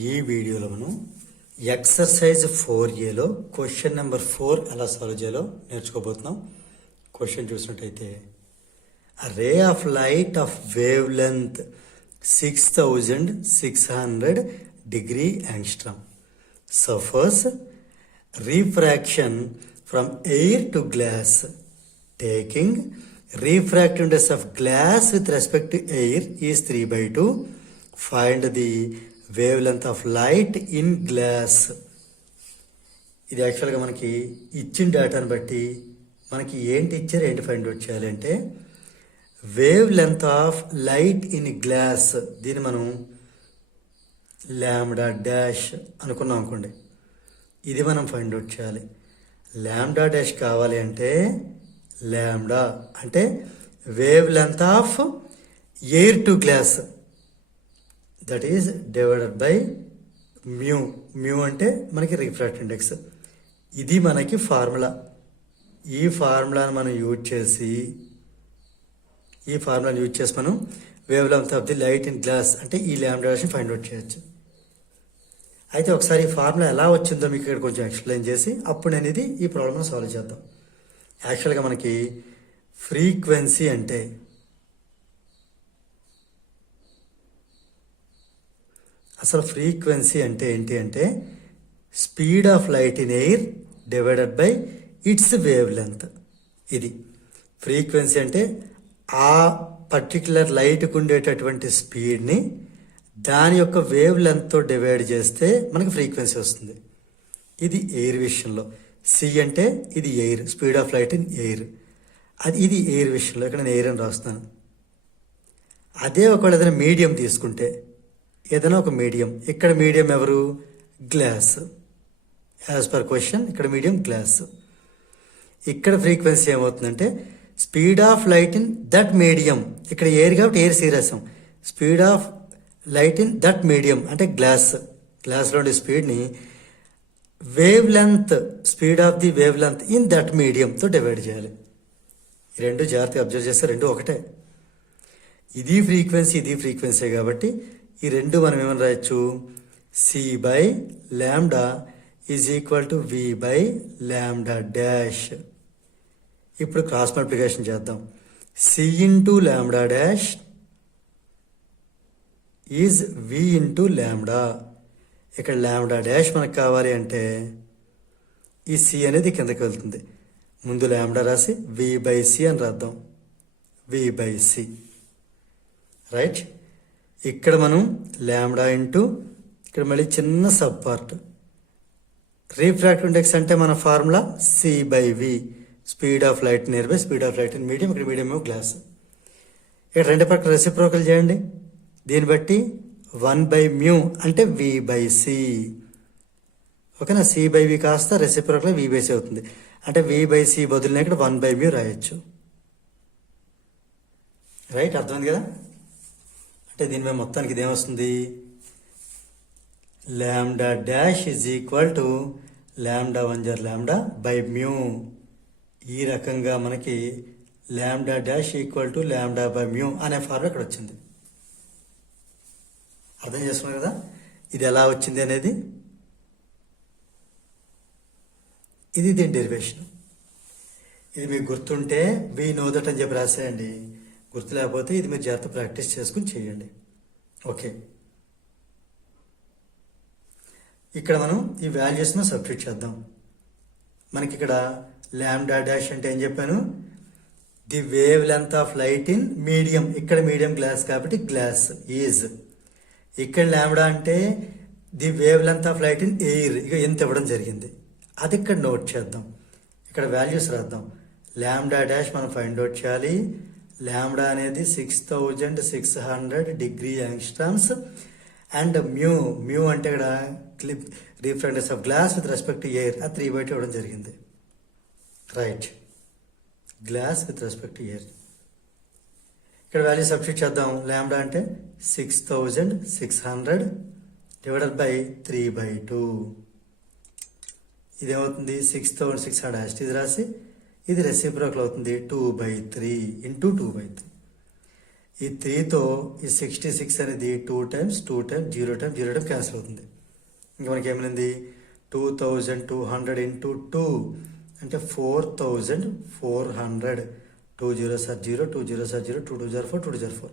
ఈ వీడియోలో మనం ఎక్సర్సైజ్ 4Aలో క్వశ్చన్ నెంబర్ 4 ఎలా సాల్వ్ చేయాలో నేర్చుకోబోతున్నాం. క్వశ్చన్ చూసినట్టయితే ray of light of wave length 6600 degree angstrom suffers refraction from air to glass. Taking refractive index of glass with respect to air is 3/2. Find the wavelength of light in glass. ఇది యాక్చువల్గా మనకి ఇచ్చిన డేటాను బట్టి మనకి ఏంటి ఇచ్చారు ఏంటి ఫైండ్ అవుట్ చేయాలంటే wave length of light in glass, దీన్ని మనం లాంబ్డా డాష్ అనుకున్నాం అనుకోండి. ఇది మనం ఫైండ్ అవుట్ చేయాలి. లాంబ్డా డాష్ కావాలి అంటే లాంబ్డా అంటే wave length of air to glass, that is divided by mu. Mu అంటే మనకి రిఫ్రాక్టివ్ ఇండెక్స్. ఇది మనకి ఫార్ములా. ఈ ఫార్ములాను మనం యూజ్ చేసి మనం wave length of the light in glass అంటే ఈ లాంబ్డా డాష్ని ఫైండ్ అవుట్ చేయొచ్చు. అయితే ఒకసారి ఈ ఫార్ములా ఎలా వచ్చిందో మీకు ఇక్కడ కొంచెం ఎక్స్ప్లెయిన్ చేసి అప్పుడు అనేది ఈ ప్రాబ్లమ్ని సాల్వ్ చేద్దాం. యాక్చువల్గా మనకి ఫ్రీక్వెన్సీ అంటే ఏంటి అంటే speed of light in air divided by it's wave length. ఇది ఫ్రీక్వెన్సీ అంటే ఆ పర్టిక్యులర్ లైట్కి ఉండేటటువంటి స్పీడ్ని దాని యొక్క వేవ్ లెంత్తో డివైడ్ చేస్తే మనకి ఫ్రీక్వెన్సీ వస్తుంది. ఇది ఎయిర్ విషయంలో. సి అంటే ఇది air, speed of light in air. ఇది ఎయిర్ విషయంలో, ఇక్కడ నేను ఎయిర్ అని రాస్తున్నాను. అదే ఒకవేళ ఏదైనా మీడియం తీసుకుంటే, ఏదైనా ఒక మీడియం, ఇక్కడ మీడియం ఎవరు? గ్లాస్. యాజ్ పర్ క్వశ్చన్ ఇక్కడ మీడియం గ్లాస్. ఇక్కడ ఫ్రీక్వెన్సీ ఏమవుతుందంటే speed of light in that medium, ఇక్కడ ఎయిర్ కాబట్టి ఎయిర్ సీరియసం. Speed of light in that medium అంటే గ్లాస్లో ఉండే స్పీడ్ని wavelength, speed of the wavelength in that మీడియంతో డివైడ్ చేయాలి. ఈ రెండు జాగ్రత్తగా అబ్జర్వ్ చేస్తే రెండు ఒకటే. ఇది ఫ్రీక్వెన్సీ కాబట్టి ఈ రెండు మనం ఏమని రాయొచ్చు? C by lambda is equal to V by lambda dash. ఇప్పుడు క్రాస్ మల్టిప్లికేషన్ చేద్దాం. C into lambda dash is V into lambda. ఇక్కడ లాంబ్డా డాష్ మనకు కావాలి అంటే ఈ సి అనేది కిందకి వెళ్తుంది. ముందు లాంబ్డా రాసి వి బై సి అని రాద్దాం. వి బై సి, రైట్. ఇక్కడ మనం లాంబ్డా ఇంటూ ఇక్కడ మళ్ళీ చిన్న సబ్ పార్ట్ రిఫ్రాక్టివ్ ఇండెక్స్ అంటే మన formula C by V, speed of light near by speed of light in medium. ఇక్కడ మీడియం ఏమో గ్లాస్. ఇక్కడ రెండు పక్కన రెసిప్రోకల్ చేయండి. దీన్ని బట్టి 1/μ అంటే వి బై సి. ఓకేనా? సి బై వి కాస్త రెసిప్రోకల్ వి బై సి అవుతుంది. అంటే వి బై సి బదులునే ఇక్కడ 1/μ రాయొచ్చు. రైట్, అర్థమైంది కదా? అంటే దీని మీద మొత్తానికి ఇదేమొస్తుంది? Lambda dash is equal to lambda 1 జర్ లాంబ్డా బై మ్యూ. ఈ రకంగా మనకి lambda dash equal to lambda by mu అనే ఫార్ములా ఇక్కడ వచ్చింది. అర్థం చేసుకున్నారు కదా ఇది ఎలా వచ్చింది అనేది? ఇది దీని డెరివేషన్. ఇది మీకు గుర్తుంటే వి నో దట్ అని చెప్పి రాసేయండి. గుర్తు లేకపోతే ఇది మీరు జాగ్రత్త ప్రాక్టీస్ చేసుకుని చేయండి. ఓకే, ఇక్కడ మనం ఈ వాల్యూస్ను సబ్స్టిట్యూట్ చేద్దాం. మనకి ఇక్కడ లాంబ్డా డాష్ అంటే ఏం చెప్పాను? The wavelength of light in medium. ఇక్కడ మీడియం గ్లాస్ కాబట్టి గ్లాస్ ఈజ్. ఇక్కడ లాంబ్డా అంటే the wavelength of light in air. ఇక ఎంత ఇవ్వడం జరిగింది అది ఇక్కడ నోట్ చేద్దాం. ఇక్కడ వాల్యూస్ రాద్దాం. లాంబ్డా డాష్ మనం ఫైండ్ అవుట్ చేయాలి. లాంబ్డా అనేది 6600 డిగ్రీ యాంగ్స్ట్రామ్స్ అండ్ మ్యూ అంటే ఇక్కడ refractive of glass with respect to air, అది 3/2 ఇవ్వడం జరిగింది. Right, glass with respect to air. ఇక్కడ వాల్యూ సబ్స్టిట్యూట్ చేద్దాం. లాంబ్డా అంటే 6600 డివైడెడ్ బై 3/2. ఇదేమవుతుంది? 6600 ఇది రాసి ఇది రెసిప్రోకల్ అవుతుంది 2/3 ఇంటూ 2/3. ఈ 3తో ఈ 66 అనేది 2 టైమ్స్ 0 టైమ్స్ క్యాన్సిల్ అవుతుంది. ఇంకా మనకి ఏమైంది 2200 ఇంటూ 2 అంటే 4400. 2 0s are 0, 2 0s are 0, 2 2s are 4, 2 2s are 4.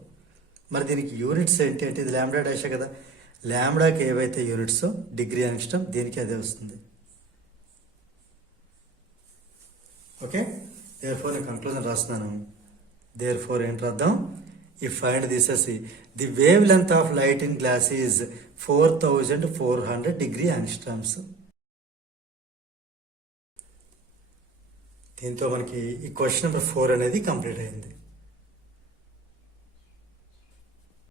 మరి దీనికి యూనిట్స్ ఏంటి అంటే ఇది ల్యాండా డాషే కదా. ల్యాండాకి ఏవైతే యూనిట్స్ డిగ్రీ యాంగ్స్ట్రమ్ దీనికి అదే వస్తుంది. ఓకే, దేర్ ఫోర్ నేను కంక్లూజన్ రాస్తున్నాను. దేర్ ఫోర్ ఏంటి రాద్దాం, ఈ ఫైండ్ తీసేసి the wavelength of light in glass is 4400 degree angstroms. దీంతో మనకి ఈ క్వశ్చన్ నెంబర్ 4 అనేది కంప్లీట్ అయింది.